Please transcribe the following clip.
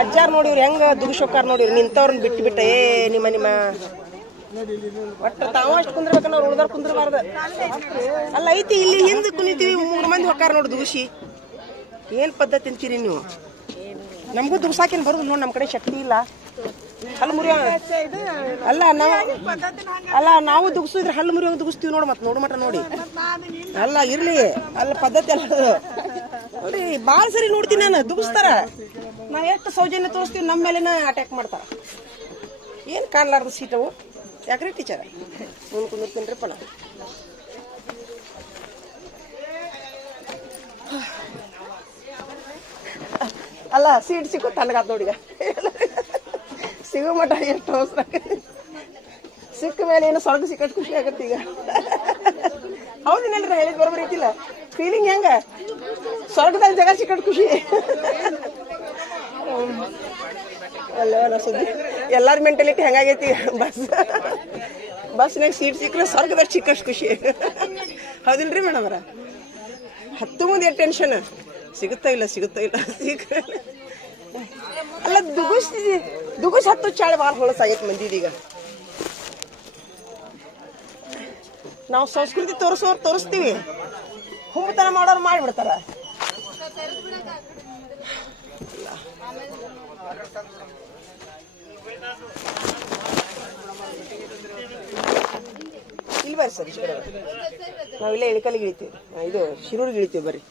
ಅಜ್ಜಾರ್ ನೋಡಿವ್ರಿ ಹೆಂಗ ದುಗುಶೋಕಾರ ನೋಡಿವ್ರಿ ನಿಂತವ್ರನ್ನ ಬಿಟ್ಟು ಬಿಟ್ಟ ಏ ನಿಮ್ಮ ನಿಮ್ಮ ಒಟ್ಟು ಅಲ್ಲ, ಐತಿ, ಇಲ್ಲಿ ಹಿಂದೆ ಕುಣಿತೀವಿ, ಮೂರು ಮಂದಿ ಹೊಕ್ಕಾರ ನೋಡಿ ದೂಷಿ. ಏನ್ ಪದ್ಧತಿ ಅಂತೀರಿ ನೀವು? ನಮಗೂ ದುಗ್ಸಾಕೇನ್ ಬರುದು ನೋಡಿ ನಮ್ಮ ಕಡೆ ಶಕ್ತಿ ಇಲ್ಲ. ಹಲ್ಲು ಮುರಿಯೋ ಅಲ್ಲ ನಾವು ಅಲ್ಲ, ನಾವು ದುಗ್ಸಿದ್ರೆ ಹಲ್ಲು ಮುರಿಯೋ ದುಗಿಸ್ತೀವಿ ನೋಡಿ ಮತ್ತೆ, ನೋಡು ಮಟ ನೋಡಿ. ಅಲ್ಲ, ಇರ್ಲಿ. ಅಲ್ಲ, ಪದ್ಧತಿ ಅಲ್ಲ ನೋಡಿ ಭಾಳ ಸರಿ ನೋಡ್ತೀನಿ ನಾನು, ದುಗಿಸ್ತಾರ. ನಾ ಎಷ್ಟು ಸೌಜನ್ಯ ತೋರಿಸ್ತೀವಿ ನಮ್ಮ ಮೇಲೆನ ಅಟ್ಯಾಕ್ ಮಾಡ್ತಾರ. ಏನ್ ಕಾಣಲಾರ್ದು ಸೀಟವು ಯಾಕ್ರಿ ಟೀಚರ್? ಮುಂದೆ ಕುಂದಿರ್ತೀನಿರಿಪ್ಪ ಪಲ ಅಲ್ಲ ಸೀಟ್ ಸಿಕ್ಕೋ ತನಗಾದ ನೋಡಿಗ ಸಿಗೋ ಮಠ ಎಷ್ಟು ಅವಸರ. ಸಿಕ್ಕ ಮೇಲೆ ಏನು ಸ್ವರ್ಗ ಸಿಕ್ಕಷ್ಟು ಖುಷಿ ಆಗತ್ತೆ ಈಗ. ಹೌದಿನಲ್ರಿ ಹೇಳಿದ್ ಬರೋಬ್ಬರಿ ಐತಿಲ್ಲ. ಫೀಲಿಂಗ್ ಹೆಂಗ? ಸ್ವರ್ಗದಲ್ಲಿ ಜಾಗ ಸಿಕ್ಕಟ್ಟು ಖುಷಿ. ಅಲ್ಲ ಸುದ್ದಿ ಎಲ್ಲಾರ ಮೆಂಟಾಲಿಟಿ ಹೆಂಗಾಗೈತಿ? ಬಸ್. ಬಸ್ನಾಗ ಸೀಟ್ ಸಿಕ್ಕರೆ ಸ್ವರ್ಗದ ಸಿಕ್ಕಷ್ಟು ಖುಷಿ. ಹೌದಿಲ್ರಿ ಮೇಡಮ್ ಅವರ? ಹತ್ತು ಮುಂದೆ ಟೆನ್ಷನ್ ಸಿಗುತ್ತಾ ಇಲ್ಲ ಸಿಗುತ್ತಾ ಇಲ್ಲ ಸಿಕ್ಕ ಅಲ್ಲ ದುಗುಸ್ ದುಗುಸ್ ಹತ್ತು ಚಾಳ ಭಾಳ ಹೊಳಸಾಗೈತೆ ಮಂದಿದೀಗ ನಾವು ಸಂಸ್ಕೃತಿ ತೋರಿಸೋರು ತೋರಿಸ್ತೀವಿ. ಹುಂಬತನ ಮಾಡೋರು ಮಾಡಿಬಿಡ್ತಾರ. ಬರ್ರಿ ಸರ್ ಇಷ್ಟು ಕಡೆ ನಾವು ಇಲ್ಲೇ ಇಳಕಲ್ಲಿಗೆ ಇಳಿತೀವಿ ಇದು ಶಿರೂರಿಗೆ ಇಳಿತೀವಿ ಬರ್ರಿ.